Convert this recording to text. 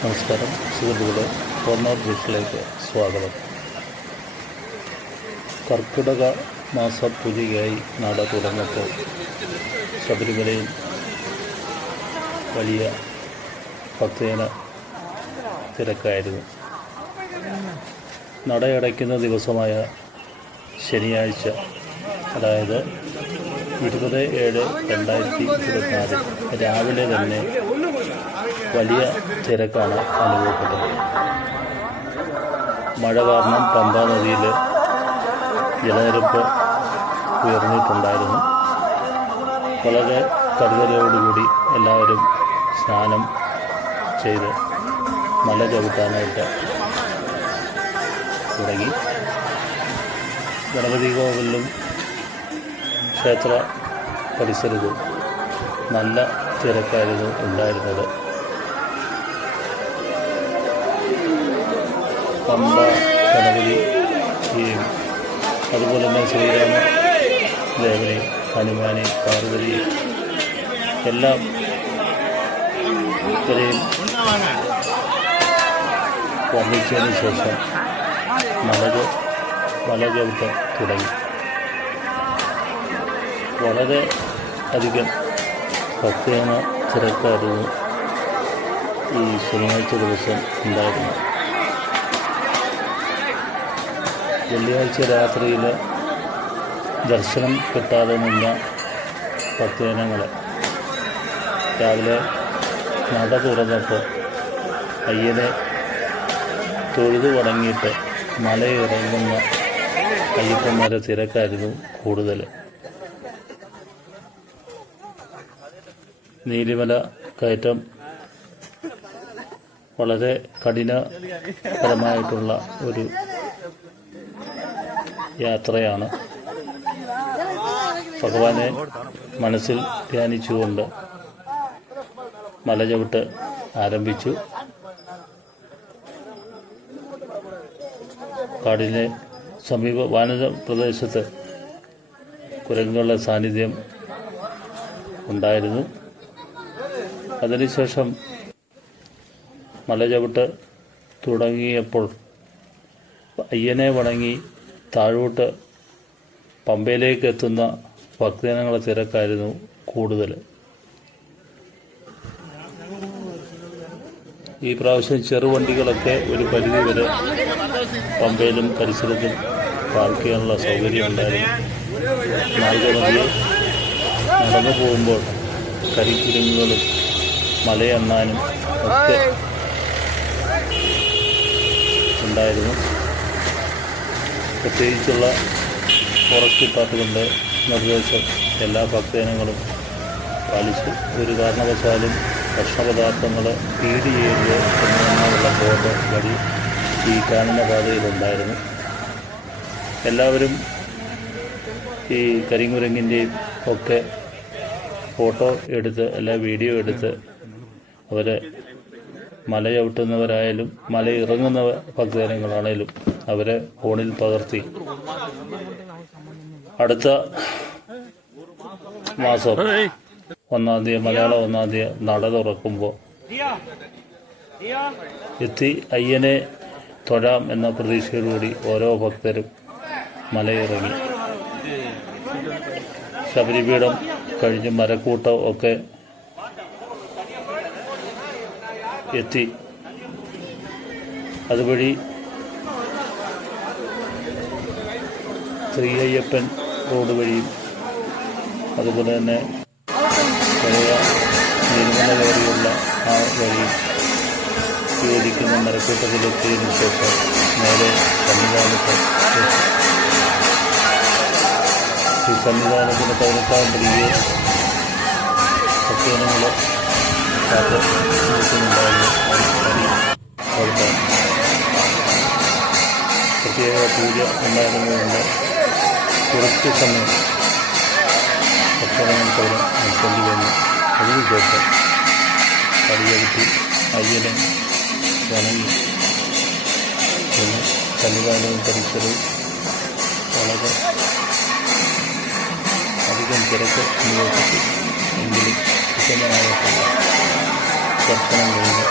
നമസ്കാരം സുഹൃത്തുക്കളെ, കോർണർ ബ്രിഫിലേക്ക് സ്വാഗതം. കർക്കിടക മാസപൂജയായി നട തുറന്നപ്പോൾ ശബരിമലയിൽ വലിയ ഭക്തജന തിരക്കായിരുന്നു. നടയടയ്ക്കുന്ന ദിവസമായ ശനിയാഴ്ച, അതായത് 20/7/2024 രാവിലെ തന്നെ വലിയ തിരക്കാണ് അനുഭവപ്പെട്ടത്. മഴ കാരണം പമ്പാ നദിയിൽ ജലനിരപ്പ് ഉയർന്നിട്ടുണ്ടായിരുന്നു. വളരെ കരുതലോടുകൂടി എല്ലാവരും സ്നാനം ചെയ്ത് മല ചവിട്ടാനായിട്ട് തുടങ്ങി. ഗണപതി കോവിലും ക്ഷേത്ര പരിസരത്തും നല്ല തിരക്കായിരുന്നു ഉണ്ടായിരുന്നത്. പമ്പ ഗണപതിയെയും അതുപോലെ തന്നെ ശ്രീരാമ ദേവനെയും ഹനുമാനെയും പാർവതിയെയും എല്ലാം ഇത്രയും വർണ്ണിച്ചതിന് ശേഷം മല ചവിട്ട് തുടങ്ങി. വളരെ അധികം ഭക്തജന തിരക്കായിരുന്നു ഈ ശനിയാഴ്ച ദിവസം ഉണ്ടായിരുന്നു. വെള്ളിയാഴ്ച രാത്രിയിൽ ദർശനം കിട്ടാതെ നിന്ന ഭക്തജനങ്ങൾ രാവിലെ നട തുറന്നപ്പോൾ അയ്യനെ തൊഴുതു വണങ്ങിയിട്ട് മലയിറങ്ങുന്ന അയ്യപ്പന്മാരെ തിരക്കായിരുന്നു കൂടുതൽ. നീലിമല കയറ്റം വളരെ കഠിനപരമായിട്ടുള്ള ഒരു യാത്രയാണ്. ഭഗവാനെ മനസ്സിൽ ധ്യാനിച്ചുകൊണ്ട് മല ചവിട്ട് ആരംഭിച്ചു. കാടിലെ സമീപ വന പ്രദേശത്ത് കുരങ്ങുകളുടെ സാന്നിധ്യം ഉണ്ടായിരുന്നു. അതിനുശേഷം മല ചവിട്ട് തുടങ്ങിയപ്പോൾ അയ്യനെ വണങ്ങി താഴോട്ട് പമ്പയിലേക്ക് എത്തുന്ന ഭക്തജനങ്ങളെ തിരക്കായിരുന്നു കൂടുതൽ. ഈ പ്രാവശ്യം ചെറുവണ്ടികളൊക്കെ ഒരു പരിധിവരെ പമ്പയിലും പരിസരത്തും പാർക്ക് ചെയ്യാനുള്ള സൗകര്യം ഉണ്ടായിരുന്നു. മാർഗമധ്യേ നടന്നു പോകുമ്പോൾ കരിക്കുരങ്ങുകളും മലയണ്ണാനും ഒക്കെ ഉണ്ടായിരുന്നു. പ്രത്യേകിച്ചുള്ള ഫോറസ്റ്റ് ഡിപ്പാർട്ട്മെൻ്റ് നിർദ്ദേശം എല്ലാ ഭക്തജനങ്ങളും പാലിച്ചു. ഒരു കാരണവശാലും ഭക്ഷണപദാർത്ഥങ്ങൾ ഫീഡ് ചെയ്യരുത് എന്നുള്ള ബോർഡ് വഴി ഈ കാനന പാതയിലുണ്ടായിരുന്നു. എല്ലാവരും ഈ കരിങ്കുരങ്ങിൻ്റെയും ഒക്കെ ഫോട്ടോ എടുത്ത് അല്ല വീഡിയോ എടുത്ത് അവരെ മല ചവിട്ടുന്നവരായാലും മല ഇറങ്ങുന്ന ഭക്തജനങ്ങളാണേലും അവരെ ഫോണിൽ പകർത്തി അടുത്ത മാസം 1-ാം തീയതി മലയാളം 1-ാം തീയതി നട തുറക്കുമ്പോൾ എത്തി അയ്യനെ തൊഴാം എന്ന പ്രതീക്ഷയോടുകൂടി ഓരോ ഭക്തരും മലയിറങ്ങി. ശബരിപീഠം കഴിഞ്ഞ് മരക്കൂട്ടം ഒക്കെ എത്തി. അതുവഴി ശ്രീ അയ്യപ്പൻ റോഡ് വഴിയും അതുപോലെ തന്നെ പഴയ നീർമല കയറിയുള്ള ആ വഴിയും യോജിക്കുന്ന മരക്കൂട്ടത്തിലെത്തിയതിനു ശേഷം നേരെ സന്നിധാനത്ത് ഈ സന്നിധാനത്തിന് 18-ാം പടിയെ ഭക്തജനങ്ങൾ കാത്ത് നിൽക്കുന്നുണ്ടായിരുന്നു. അവിടെ പ്രത്യേക പൂജ ഉണ്ടായിരുന്നതുകൊണ്ട് കുറച്ച് സമയം ഭക്തജനങ്ങൾക്കവിടെ നിൽക്കേണ്ടി വന്നു. അതിനുശേഷം പടിയെടുത്തി അയ്യനെ വണങ്ങി പിന്നെ സന്നിധാനവും പരിസരവും വളരെ അധികം തിരക്ക് അനുഭവപ്പെട്ടു. എങ്കിലും വിശദമായിട്ടുള്ള ദർശനം കഴിഞ്ഞ്